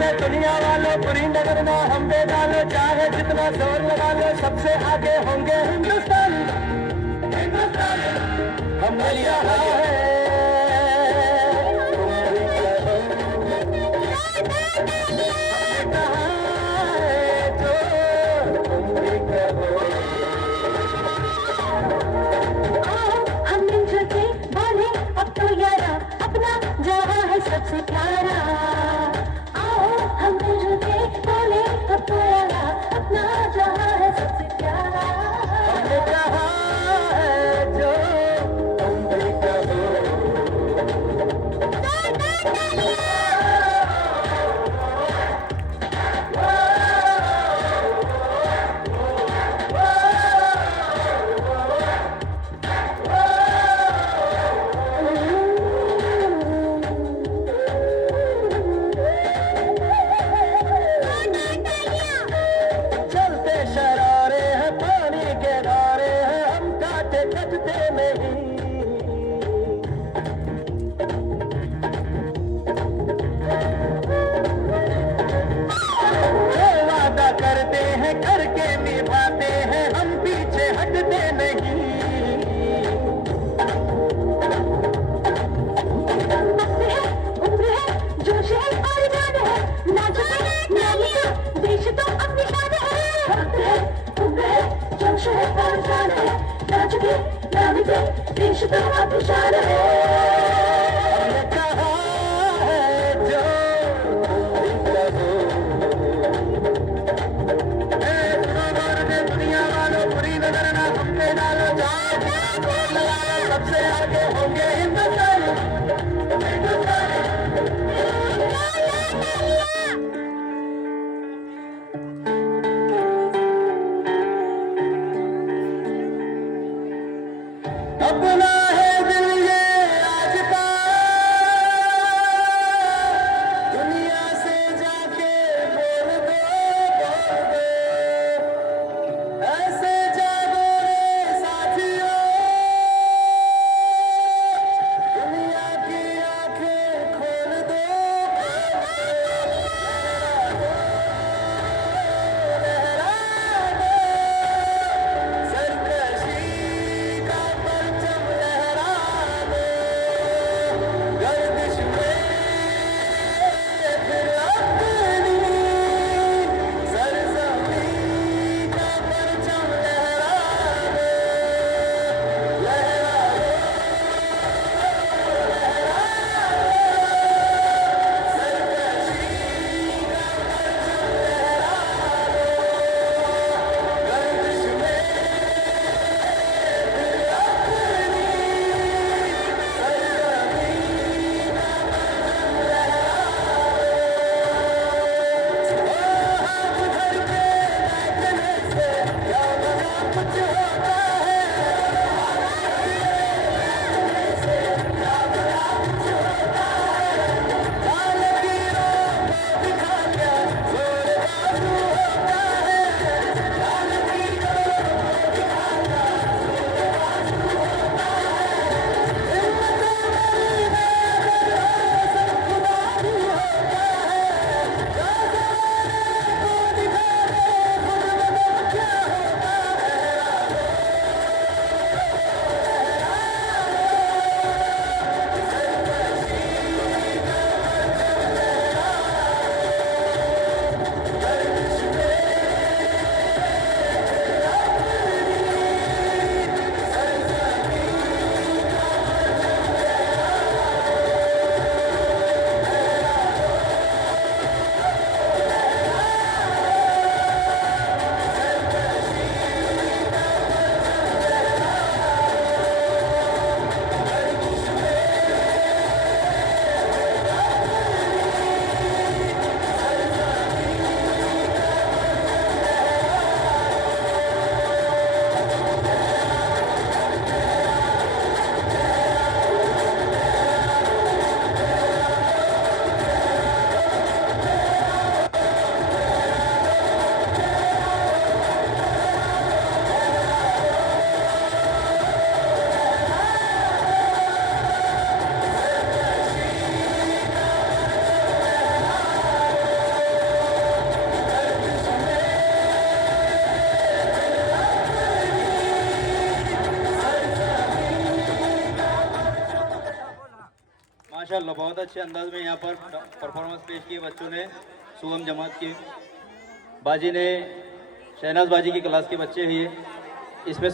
से दुनिया वालों बुरी नजर ना हम पे डालो, चाहे जितना जोर लगा लो सबसे आगे होंगे हिंदुस्तानी। हमने कहा है सबसे प्यारा, आओ हम मिल के बोले अब तो यारा, अपना जहां है सबसे प्यारा। हमने कहा है जो तुम भी कहो। करते हैं करके निभाते हैं, हम पीछे हटते नहीं। उम्र है, जोश है और जान है, नाचो नालिया देश तो अपनी शान है। उम्र है, जोश है और जान है, नाचो नालिया देश तो अपनी शान है। हमने कहा है जो दुनिया वालों बुरी नजर ना हम पे डालो, सबसे आगे होंगे हिंदुस्तानी। अपना है दिल ये माशाल्लाह बहुत अच्छे अंदाज में यहाँ पर परफॉर्मेंस पेश किए बच्चों ने। शुभम जमात के बाजी ने, शहनाज बाजी की क्लास के बच्चे हैं ये। इसमें